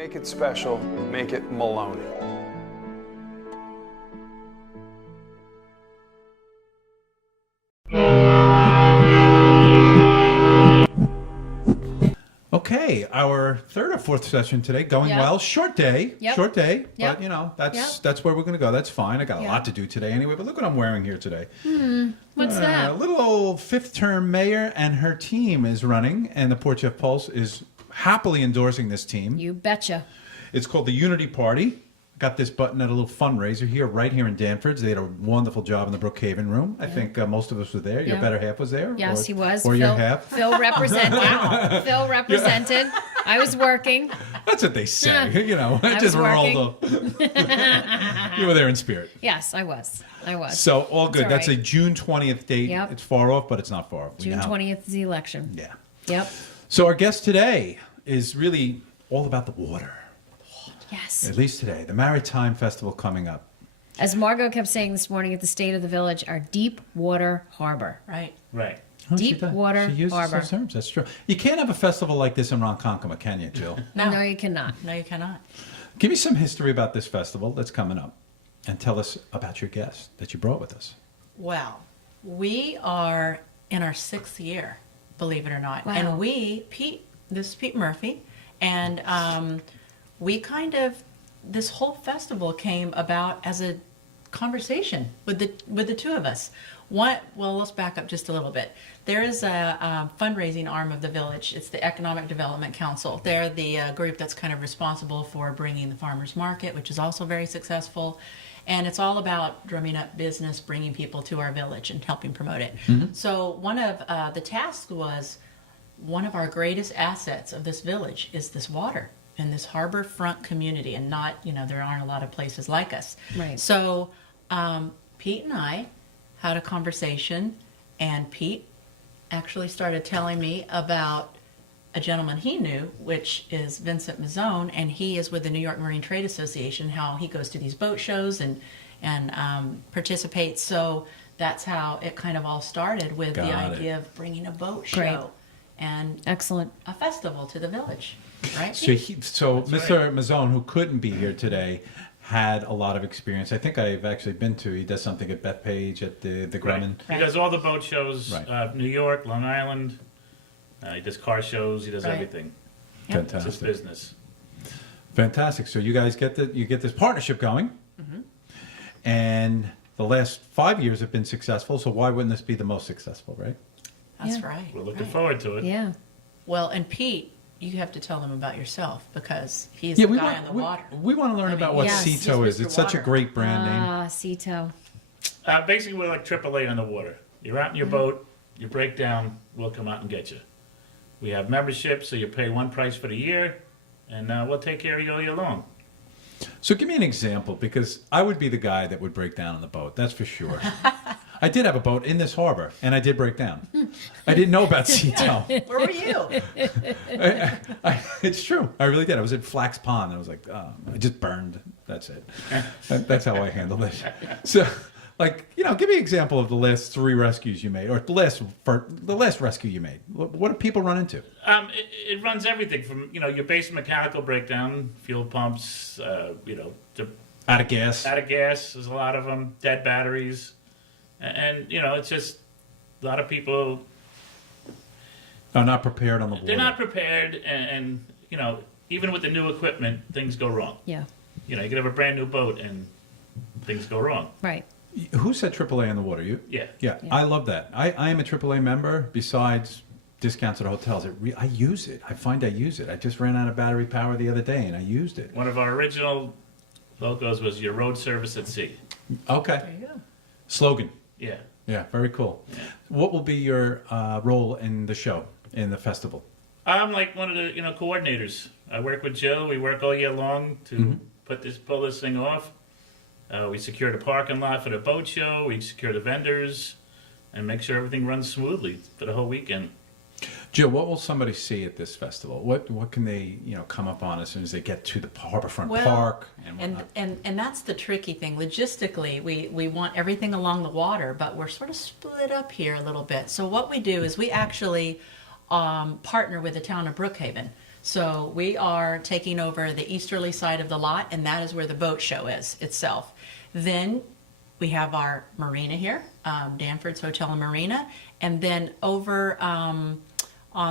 Make it special, make it Maloney. Okay, our third or fourth session today, going well. Short day, short day, but you know, that's where we're going to go. That's fine. I got a lot to do today anyway, but look what I'm wearing here today. What's that? A little old fifth-term mayor and her team is running, and the Port Jeff Pulse is happily endorsing this team. You betcha. It's called the Unity Party. Got this button at a little fundraiser here, right here in Danfords. They had a wonderful job in the Brookhaven room. I think most of us were there. Your better half was there? Yes, he was. Or your half? Phil represented. Phil represented. I was working. That's what they say. You know, I just was rolled up. You were there in spirit. Yes, I was. So, all good. all That's a right. June 20th date. Yep. It's far off, but it's not far off. June 20th is the election. Yeah. Yep. So, our guest today is really all about the water. Yes. At least today. The Maritime Festival coming up. As Margot kept saying this morning at the State of the Village, our deep water harbor. Right. Oh, Deep she does. water She uses harbor. those terms. That's true. You can't have a festival like this in Ronkonkoma, can you, Jill? No, you cannot. No, you cannot. Give me some history about this festival that's coming up, and tell us about your guest that you brought with us. Well, we are in our 6th year, believe it or not. Wow. And this is Pete Murphy, and we this whole festival came about as a conversation with the two of us. Well, let's back up just a little bit. There is a fundraising arm of the village. It's the Economic Development Council. They're the group that's kind of responsible for bringing the farmers market, which is also very successful. And it's all about drumming up business, bringing people to our village and helping promote it. Mm-hmm. So one of the tasks was, one of our greatest assets of this village is this water in this Harborfront community, and there aren't a lot of places like us. Right. So Pete and I had a conversation, and Pete actually started telling me about a gentleman he knew, which is Vincent Mazzone, and he is with the New York Marine Trade Association, how he goes to these boat shows and participates. So that's how it kind of all started with the idea of bringing a boat show and Excellent. a festival to the village. Right? So, Mr. Mazzone, who couldn't be here today, had a lot of experience. I think I've actually been to. He does something at Bethpage at the Grumman. He does all the boat shows, New York, Long Island. He does car shows. He does everything. Fantastic. It's his business. Fantastic. So you guys get this partnership going, and the last 5 years have been successful. So why wouldn't this be the most successful, right? That's right. We're looking forward to it. Yeah. Well, and Pete, you have to tell them about yourself, because he's the guy on the water. We want to learn about what yes. Cito He's is. Mr. It's such a Water. great brand name. Cito. Basically, we're like AAA on the water. You're out in your boat, you break down, we'll come out and get you. We have memberships, so you pay one price for the year, and we'll take care of you all year long. So give me an example, because I would be the guy that would break down on the boat. That's for sure. I did have a boat in this harbor, and I did break down. I didn't know about Cito. Where were you? It's true. I really did. I was in Flax Pond. And I was like, I just burned. That's it. That's how I handled it. So, give me an example of the last 3 rescues you made, or the last rescue you made. What do people run into? It runs everything from your basic mechanical breakdown, fuel pumps, to Out of gas. out of gas. There's a lot of them. Dead batteries, and it's just a lot of people. Are not prepared on the water. They're not prepared, and even with the new equipment, things go wrong. Yeah. You could have a brand new boat and things go wrong. Right. Who said AAA on the water? You? Yeah. Yeah, I love that. I am a AAA member. Besides discounts at hotels, I use it. I find I use it. I just ran out of battery power the other day, and I used it. One of our original logos was "Your road service at sea." Okay. There you go. Slogan. Yeah. Yeah, very cool. What will be your role in the show, in the festival? I'm like one of the coordinators. I work with Jill. We work all year long to pull this thing off. We secure the parking lot for the boat show. We secure the vendors, and make sure everything runs smoothly for the whole weekend. Jill, what will somebody see at this festival? What can they come up on as soon as they get to the Harborfront Park and whatnot? And that's the tricky thing. Logistically, we want everything along the water, but we're sort of split up here a little bit. So what we do is we actually partner with the town of Brookhaven. So we are taking over the easterly side of the lot, and that is where the boat show is itself. Then we have our marina here, Danford's Hotel and Marina, and then over on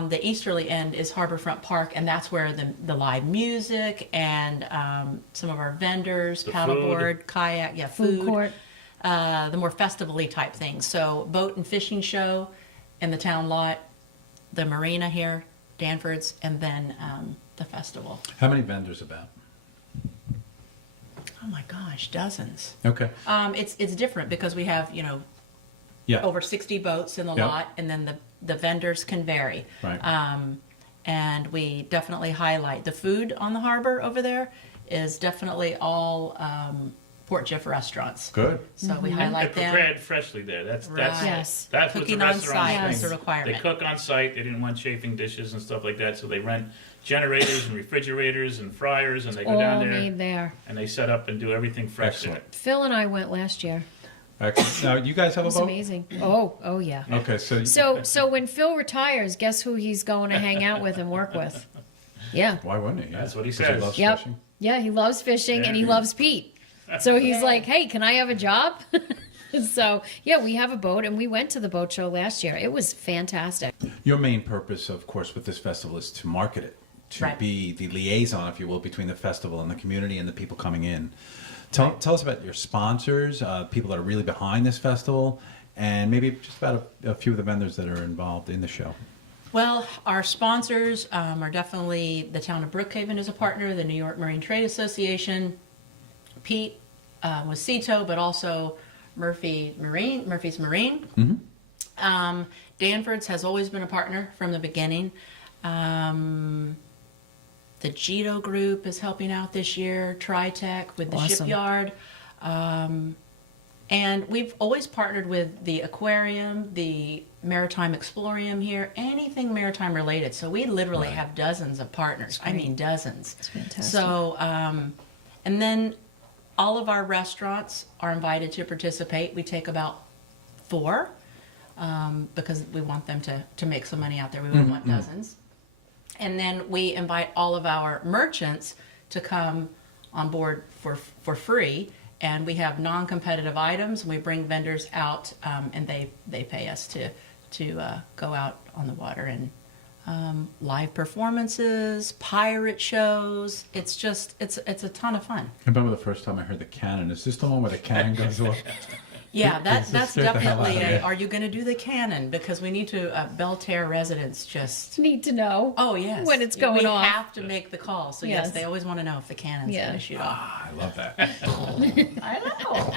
the easterly end is Harborfront Park, and that's where the live music and some of our vendors, paddleboard, kayak, Food court. the more festival-y type things. So boat and fishing show in the town lot, the marina here, Danford's, and then the festival. How many vendors about? Oh my gosh, dozens. Okay. It's different because we have, Yeah. over 60 boats in the Yep. lot, and then the vendors can vary. Right. And we definitely highlight the food on the harbor over there is definitely all Port Jeff restaurants. Good. So we They're highlight them. prepared freshly there. That's Right. Yes. that's what the Cooking on restaurant site is is the a requirement. They cook on site. They didn't want chafing dishes and stuff like that, so they rent generators and refrigerators and fryers, and they go All down there made there. and they set up and do everything fresh Excellent. Phil and I went last year. Excellent. Now, you guys have It a was boat? amazing. Oh yeah. Okay, so, So when Phil retires, guess who he's going to hang out with and work with? Yeah. why wouldn't he? That's what he 'Cause says. loves Yep. fishing. Yeah, he loves fishing and he Yeah. loves Pete. So he's like, "Hey, can I have a job?" So yeah, we have a boat, and we went to the boat show last year. It was fantastic. Your main purpose, of course, with this festival is to market it, to Right. be the liaison, if you will, between the festival and the community and the people coming in. Tell us about your sponsors, people that are really behind this festival, and maybe just about a few of the vendors that are involved in the show. Well, our sponsors are definitely the town of Brookhaven is a partner, the New York Marine Trade Association, Pete with Cito, but also Murphy's Marine. Danford's has always been a partner from the beginning. The Gito Group is helping out this year, Tritech with the Awesome. Shipyard. And we've always partnered with the Aquarium, the Maritime Explorium here, anything maritime related. So we literally Right. have dozens of partners. I mean, dozens. It's fantastic. So, and then all of our restaurants are invited to participate. We take about 4 because we want them to make some money out there. We wouldn't want dozens. And then we invite all of our merchants to come on board for free. And we have non-competitive items. And we bring vendors out, and they pay us to go out on the water and live performances, pirate shows. It's a ton of fun. I remember the first time I heard the cannon. Is this the one where the cannon goes off? Yeah, that's scared the hell out definitely. of me. Are you going to do the cannon? Because we need to. Belterre residents just. Need to know. Oh yes, When it's going we off. have to make the call. So yes, Yes. they always want to know if the cannon's Yeah. going to shoot off. I love that. I know.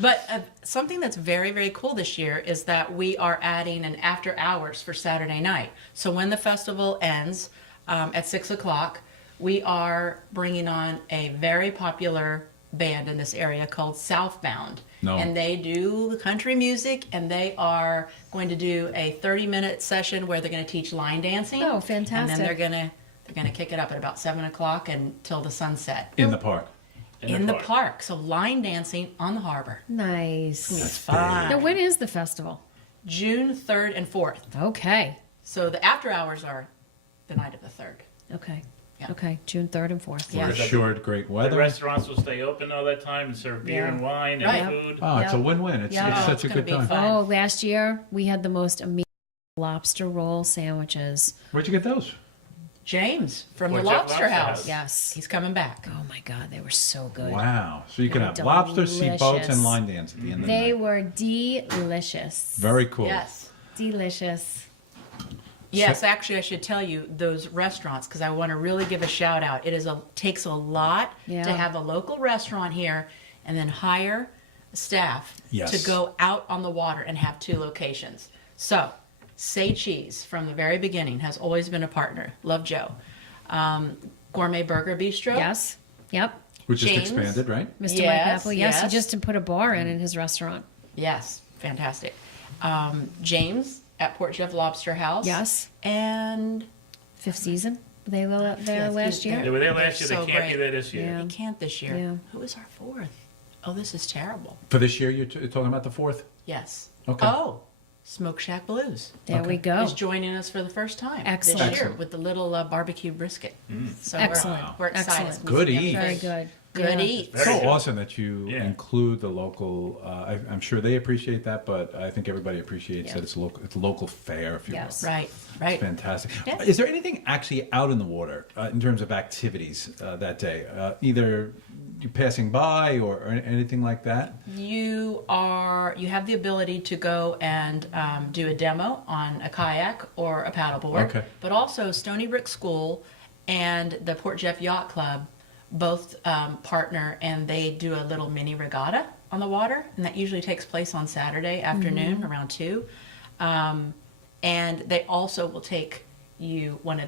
But something that's very, very cool this year is that we are adding an after hours for Saturday night. So when the festival ends at 6 o'clock, we are bringing on a very popular band in this area called SouthBound. No. And they do country music, and they are going to do a 30-minute session where they're going to teach line dancing. Oh, And fantastic. then they're going to kick it up at about 7 o'clock until the sunset. In the park. In the park. So line dancing on the harbor. Nice. It's fun. Now, when is the festival? June 3rd and 4th. Okay. So the after hours are the night of the 3rd. Okay. Yeah. Okay. June 3rd and 4th. Yeah. We're assured great The weather. restaurants will stay open all that time and serve beer Yeah. and wine and Right. food. Oh, it's a Yep. win-win. It's, Yeah. it's Oh, such it's a gonna good be time. fun. Oh, last year we had the most amazing lobster roll sandwiches. Where'd you get those? James from Or the Jeff Lobster Lobster House. House. Yes. He's coming back. Oh my God, they were so good. Wow. So you can They're have lobster, sea boats, delicious. and line dance at the end of the They night. were delicious. Very cool. Yes. Delicious. Yes, actually, I should tell you those restaurants because I want to really give a shout out. Takes a lot Yeah. to have a local restaurant here and then hire staff Yes. to go out on the water and have 2 locations. So, Say Cheese from the very beginning has always been a partner. Love Joe. Gourmet Burger Bistro. Yes. Yep. Which just James. expanded, right? Mr. Yes, Mike Apple. Yes, yes. he just put a bar in his restaurant. Yes, fantastic. James at Port Jeff Lobster House. Yes. And 5th season. Were they there Yes, last he's year? They were there They're last year. so They can't great. be there this year. Yeah. we can't this year. Yeah. Who is our 4th? Oh, this is terrible. For this year, you're talking about the 4th? Yes. Okay. Oh, SmokeShack Blues. There we go. Is joining us for the first time Excellent. this year Excellent. with the little barbecue brisket. So Excellent. We're excited. Excellent. Good eats. Very good. Good Yeah. eats. It's so Very good. awesome that you Yeah. include the local. I'm sure they appreciate that, but I think everybody appreciates Yeah. that it's local. It's local fare, if you Yes. will. Right, It's right. fantastic. Yeah. Is there anything actually out in the water in terms of activities that day? Either you passing by or anything like that? You have the ability to go and do a demo on a kayak or a paddleboard. Okay. But also Stony Brook School and the Port Jeff Yacht Club both partner, and they do a little mini regatta on the water, and that usually takes place on Saturday afternoon around 2. And they also will take you one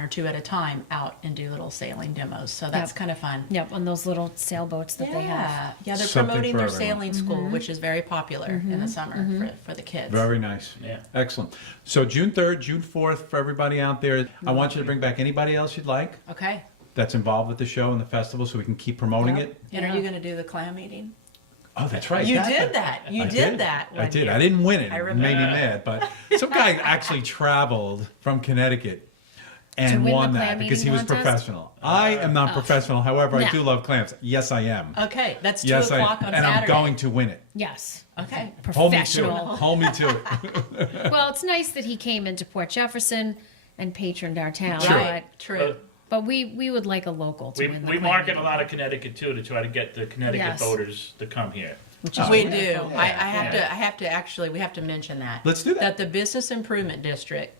or two at a time out and do little sailing demos. So that's Yep. kind of fun. Yep, on those little sailboats that they have. Yeah, they're Something promoting for their everyone. sailing school, which is very popular in the summer for the kids. Very nice. Yeah. Excellent. So June 3rd, June 4th for everybody out there. I want you to bring back anybody else you'd like Okay. that's involved with the show and the festival so we can keep promoting Yep. it. And are Yeah. you going to do the clam eating? Oh, that's right. You That- did that. You I did that. I one did. year. I didn't win it. I It made me remember. mad. But some guy actually traveled from Connecticut and win won the that clam because he eating was contest? professional. I am not professional. However, I No. do love clams. Yes, I am. Okay, that's 2 Yes, I o'clock am. on And Saturday. I'm going to win it. Yes. Okay. Hold me to it. Professional. Hold me to it. Well, it's nice that he came into Port Jefferson and patroned our town. Right. True. But we would like a local to We, win the we clam market eating, a lot of Connecticut too to try to get the Connecticut Yes. voters to come here. which is We wonderful. do. I have to actually, we have to mention that. Let's do that. That the Business Improvement District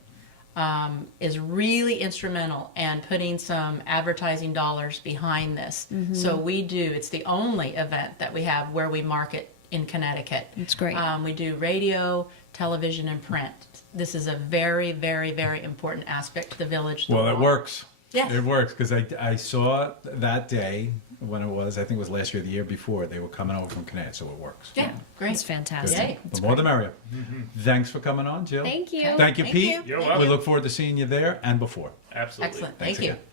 is really instrumental in putting some advertising dollars behind this. So we do. It's the only event that we have where we market in Connecticut. It's great. We do radio, television, and print. This is a very, very, very important aspect to the village. Well, it works. Yeah. It works because I saw that day when it was, I think it was last year or the year before, they were coming over from Connecticut, so it works. Yeah, great. It's fantastic. Yay. The more the merrier. Thanks for coming on, Jill. Thank you. Okay. Thank you, Thank Pete. you. You're We welcome. look forward to seeing you there and before. Absolutely. Excellent. Thanks Thank you. again.